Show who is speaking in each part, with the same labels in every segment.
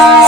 Speaker 1: Yeah.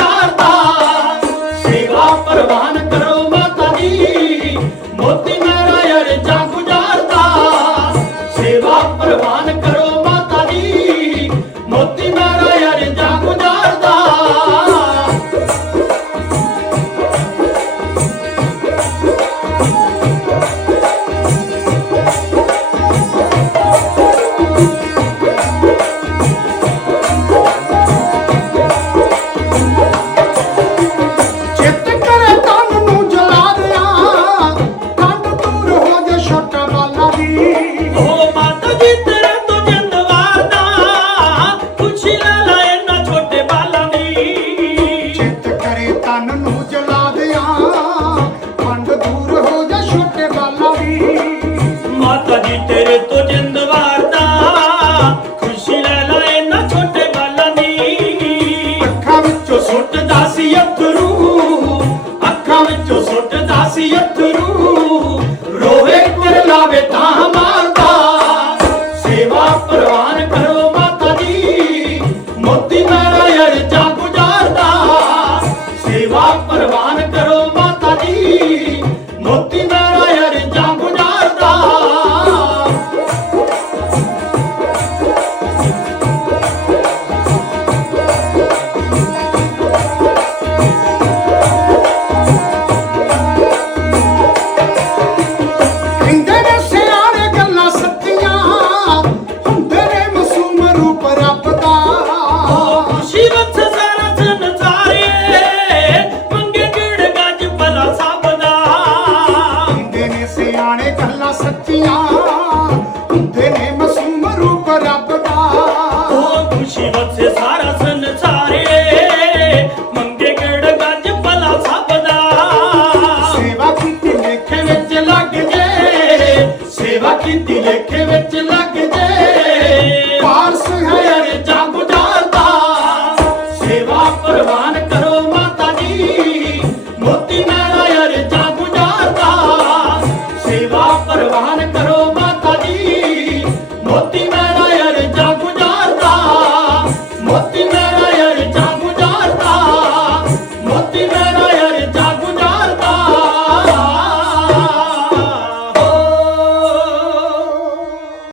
Speaker 1: interior
Speaker 2: भक्ता
Speaker 1: खुशी बक्षे सारा संसार